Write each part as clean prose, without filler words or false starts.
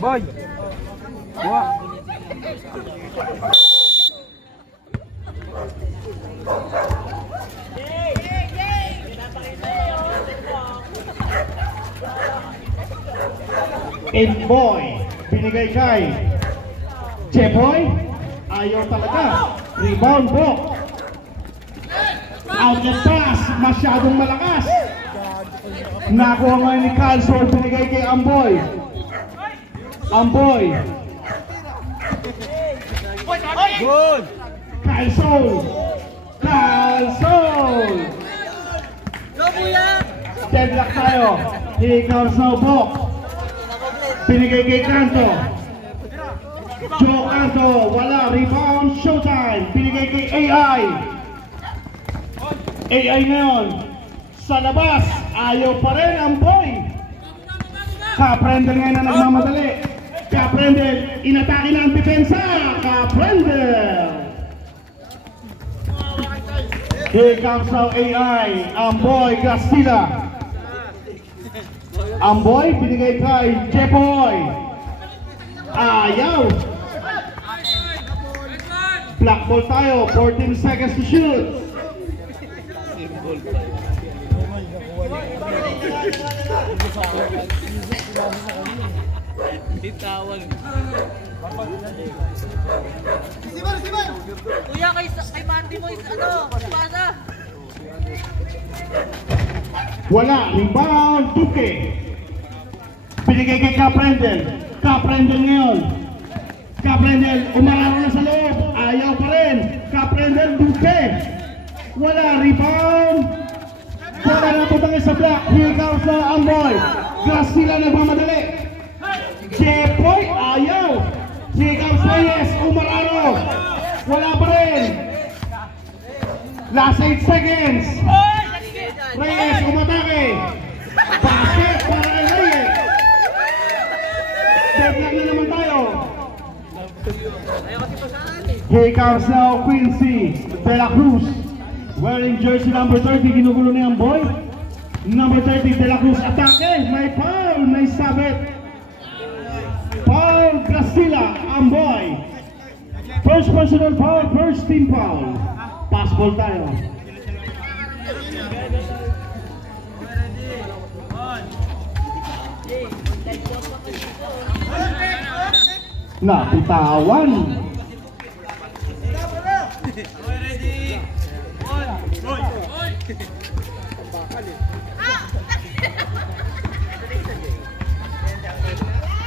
Boy! Buwa! Boy, binigay kay Jeboy, ayaw talaga. Rebound Bok. Outlet pass, masyadong malakas. Nakuha ngayon ni Calsol, binigay kay Amboy. Amboy. Good! Calsol. Calsol. Deadlock tayo. Here comes now Bok. Binigay kay Canto. Joe Canto, wala. Rebound, showtime. Binigay kay AI. AI ngayon. Sa labas, ayaw pa rin ang boy. Kaprendel ngayon na nagmamadali. Kaprendel, inatake na ang depensa. Kaprendel. Here comes now AI. Ang boy, Castilla. Ang boy, binigay kay Jeboy. Ayaw. Black ball tayo, 14 seconds to shoot. Bitawan. Kuya, kay Mandy mo ano, pasa. Wala, rebound, Duque. Binigay kay Kaprendel. Kaprendel ngayon. Kaprendel, umararo na sa loob. Ayaw pa rin. Kaprendel, Duque. Wala, rebound. Wala na putang sa block. Here comes na ang boy. Glass sila nagmamadali. Jeboy, ayaw. Here comes Reyes, umararo. Wala pa rin. Last 8 seconds. Reyes, umatake. Basket para kay Reyes. Deadlock na naman tayo. Here comes now Quincy De La Cruz. Wearing jersey number 30, ginugulo niya ang boy. Number 30, De La Cruz, atake. May foul, may sabit. Foul, Castilla, ang boy. First personal foul, first team foul. Pass ball tayo. Napitawan.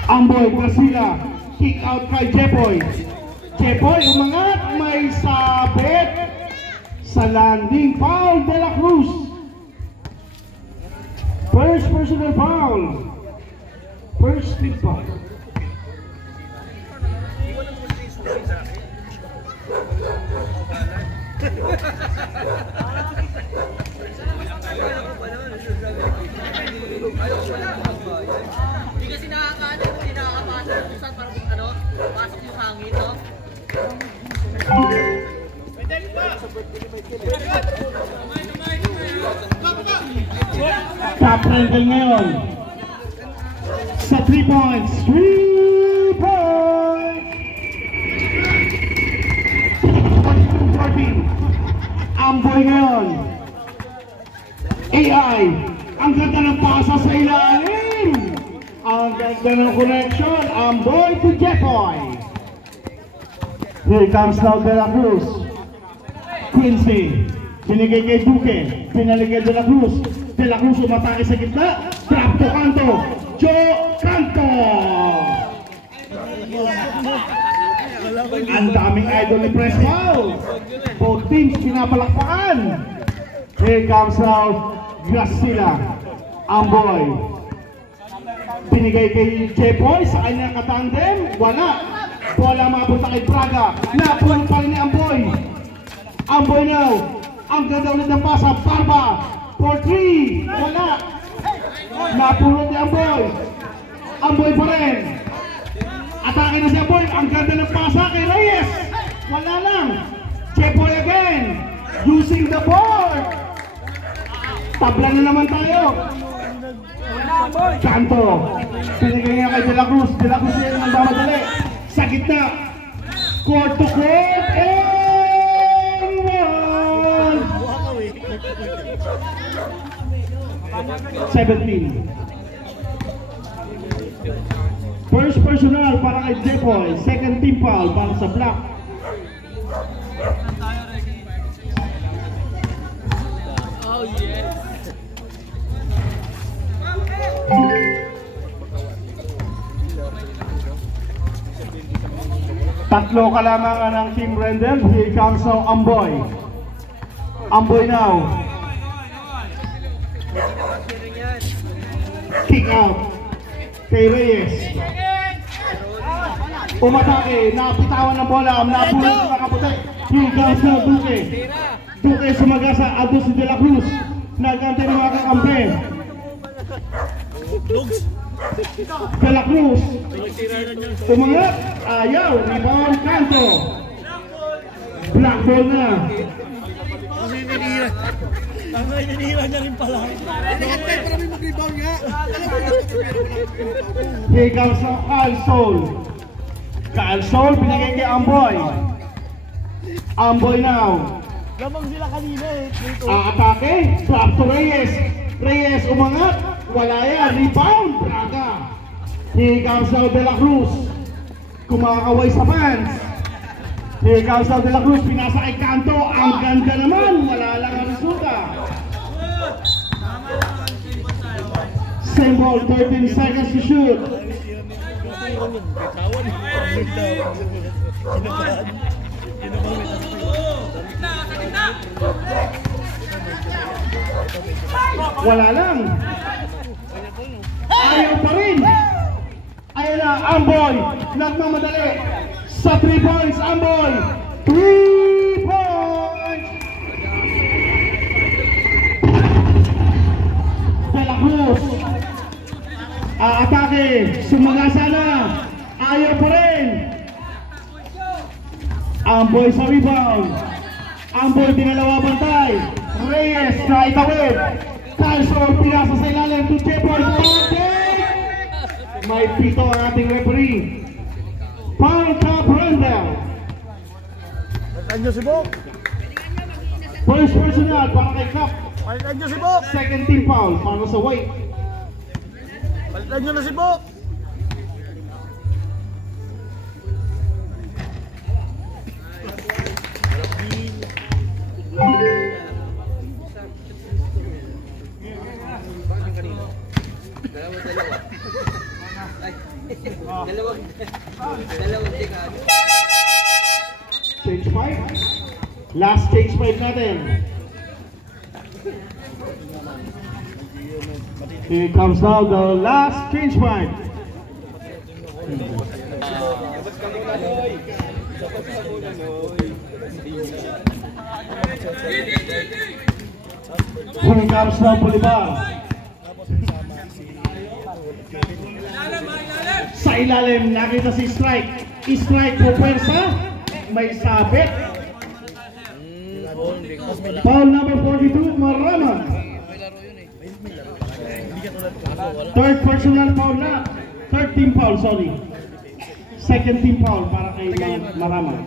Amboy, Brasila, kick out kay Jeboy. Jeboy, umangat, may sabit. Sa landing, foul, De La Cruz. First personal foul. First team foul. Hindi kasi nakakaano, hindi nakakapasa. Minsan parang ano, pasok yung hangin, no? Kaprendel ngayon. Sa 3 points. 3 points. 14. Amboy ngayon. AI. Ang ganda ng pasa sa ilalim. Ang ganda ng connection. Amboy to Jeboy. Here comes now De La Cruz. Quincy. Binigay kay Duque. Pinalik kay De La Cruz. De La Cruz umatake sa gitna. Trap to Canto. Joe Canto. Ang daming idol ni press foul. Both teams pinapalakpakan. Here comes now Gracila. Amboy. Binigay kay Jeboy sa kanyang katandem. Wala. Bola mapunta kay Braga. Napulong pa rin ni Amboy. Amboy now. Ang ganda ulit ng pasa. Barba. For 3. Wala. Napulong ni Amboy. Amboy pa rin. Atake na si Amboy. Ang ganda ng pasa kay Reyes. Wala lang. Jeboy again. Using the board. Tabla na naman tayo. Canto. Pinigay La Cruz. De La Cruz yan ang magmamadali. Sa gitna. Court to court. And one. 17. First personal para kay Jepoy. Second team foul para sa Black. Oh, yes. Tatlo kalamangan ng Team Rendell. Here comes now Amboy. Amboy now. Kick out kay Reyes. Umatake, napitawan ng bola, napulot ng nakaputi. Here comes now Duque. Duque sumagasa, Adus de la Cruz. Nagante ng mga kakampi. De la Cruz. Umangat, ayaw, rebound, Kanto. Black ball na. Ang nanira niya rin pala. Para may mag-rebound nga. Here comes now Kyle Sol. Kyle Sol, binigay kay Amboy. Amboy now. Lamang sila kanina eh. Atake, drop to Reyes. Reyes umangat, wala yan, rebound, Braga. Here comes now De La Cruz. Kumakaway sa fans. Here comes now De La Cruz, pinasa kay Kanto. Ang ganda naman, wala lang ang resulta. Same ball, 13 seconds to shoot. Wala lang. Ayaw pa rin. Ayaw na, Amboy. Nagmamadali. Sa 3 points, Amboy. 3 points. De La Cruz. Atake. Sumagasa na. Ayaw pa rin. Amboy sa rebound. Amboy dinalawa bantay. Reyes na itawid. Calzor pinasa sa ilalim to Jepoy. May pito ang ating referee. Foul Cup Rendell. Palitan nyo si Bok. First personal para kay Cup. Palitan nyo si Bok. Second team foul para sa White. Palitan nyo na si Bok. Dalawang tingad. Change 5. Last change 5 natin. Here comes now the last change 5. Here comes now Bolivar. Sa ilalim, nakita si Strike. Strike po pwersa. May sabit. Foul number 42, Maraman. Third personal foul na. Third team foul, sorry. Second team foul para kay Maraman.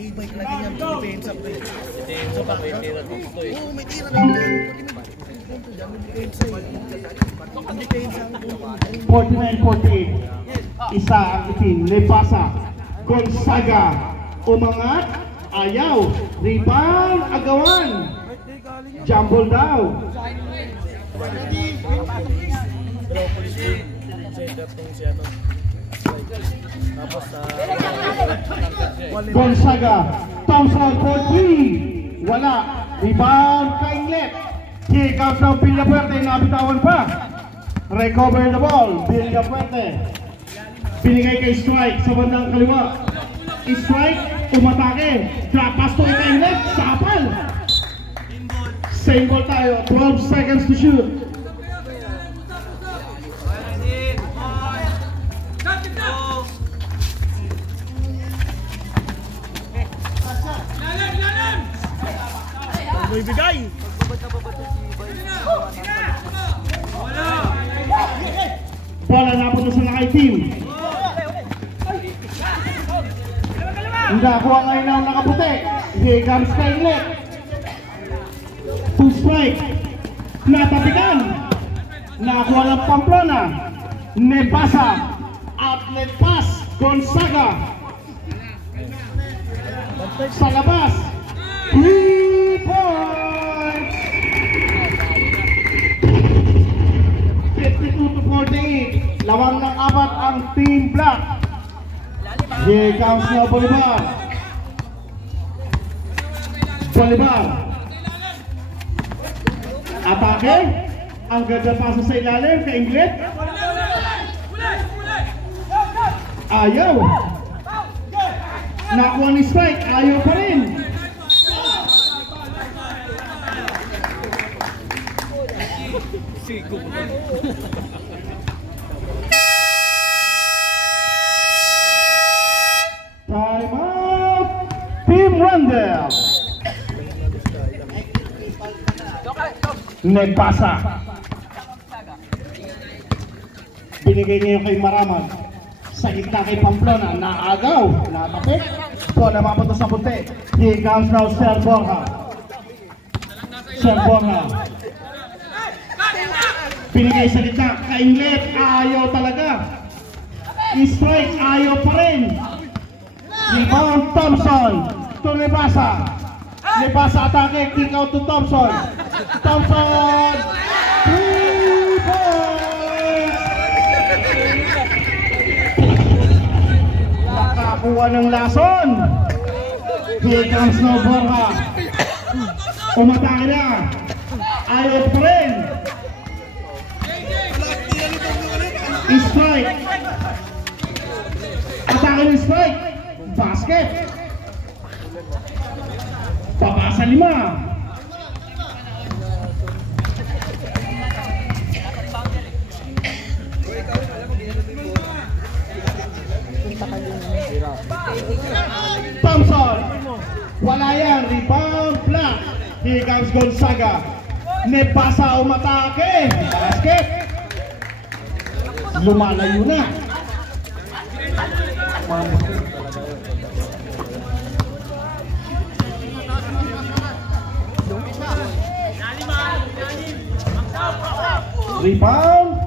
Ibay lagi niyang depensa ko eh. Depensa pa may tira dito eh. Oo, may tira dito. Ang depensa ang 49-48. Isa ang itin. Lepasa. Gonzaga. Umangat. Ayaw. Rebound. Agawan. Jumble daw. Gonzaga. Thompson for 3. Wala. Rebound kay Inglet. Here comes now Villafuerte. Nabitawan pa. Recover the ball. Villafuerte. Binigay kay Strike sa bandang kaliwa. Strike. Umatake. Drop pass to kay Inglet. Sapal. Same ball tayo. 12 seconds to shoot. May bigay. Bola napunta sa Lakay team. Hindi ako ang ngayon ang nakaputi. Here comes Kailet. 2 strike. Natapikan. Nakakuha ng Pamplona. Nebasa. Outlet pass. Gonzaga. Sa labas. 3 points. 52-48. Lawang ng apat ang Team Black. Here comes now Bolivar. Bolivar. Atake. Ang ganda pasa sa ilalim kay Ingrid. Ayaw. Nakuha ni strike. Ayaw pa rin. Time out. Team Wendell. Nagpasa. Binigay niya yung kay Maramag. Sa gitna kay Pamplona. Naagaw. Natapik. Bola mapunta sa punti. Here comes now Sir Borja. Sir Borja. Binigay sa gitna. Kainglet. Ayaw talaga. I-strike. Ayaw pa rin. Rebound Thompson. To Nebasa. Nebasa atake. Kick out to Thompson. Thompson. 3 points. Nakakuha ng lason. Here comes now Borja. Umatake na. Ayaw pa rin. I-strike. Atake ng strike. Basket. Papasa 5. Thompson. Wala yan. Rebound Black. Here comes Gonzaga. Nebasa umatake. Basket. Lumalayo na. Rebound.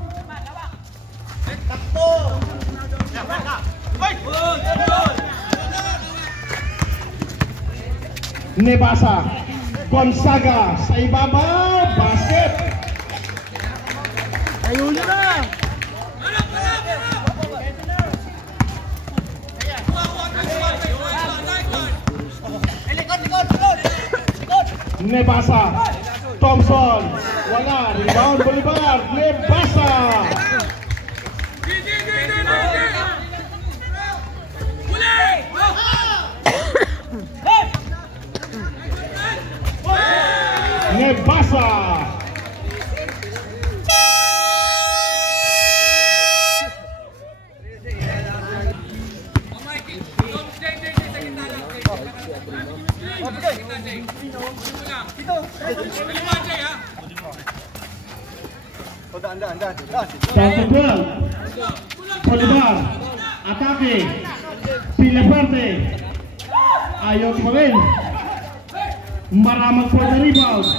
Nebasa. Gonzaga sa ibabaw. Basket. Ayun na. Nebasa. Thompson. Wala. Rebound Bolivar. Nebasa. Nebasa. Down to 12. Bolivar. Atake. Pilaparte. Ayaw pa rin. Maramag for the rebound.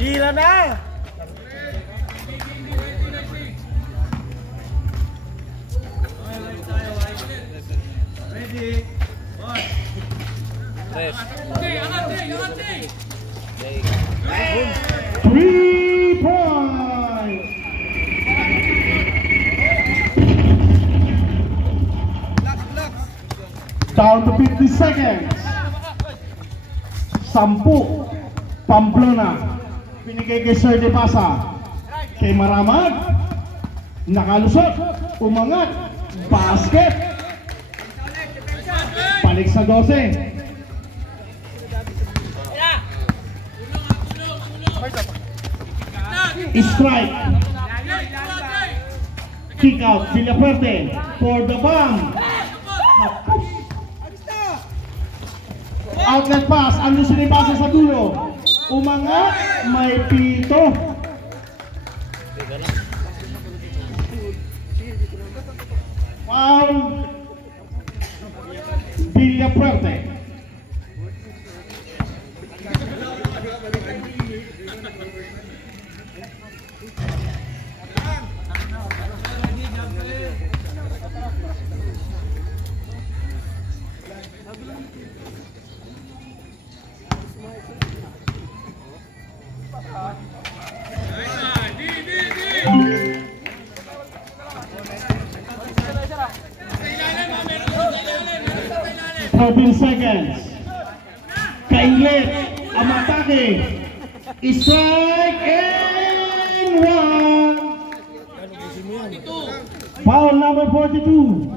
Hila na. Ready. 3 points. Down to 50 seconds. 10. Pamplona. Binigay kay Sir Nebasa. Kay Maramag. Nakalusot. Umangat. Basket. Balik sa 12. Strike. Kick out. Villafuerte for the bomb. outlet pass. Ano sinipasa sa dulo? Umangat, may pito. Foul. Villafuerte. Seconds. Kainglet ang atake. Strike and one. Foul number 42.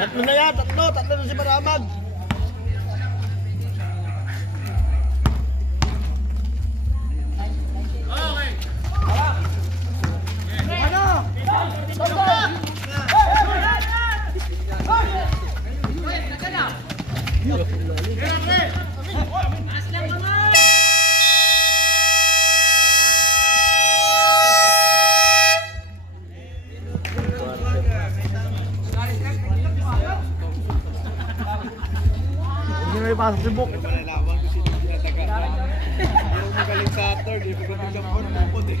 Tatlo na yan, tatlo na si Maramag. May pasok si Buk. Malalaman ko sino tinataga. Yung magaling sa third, ibig ko sa 4 pupod eh.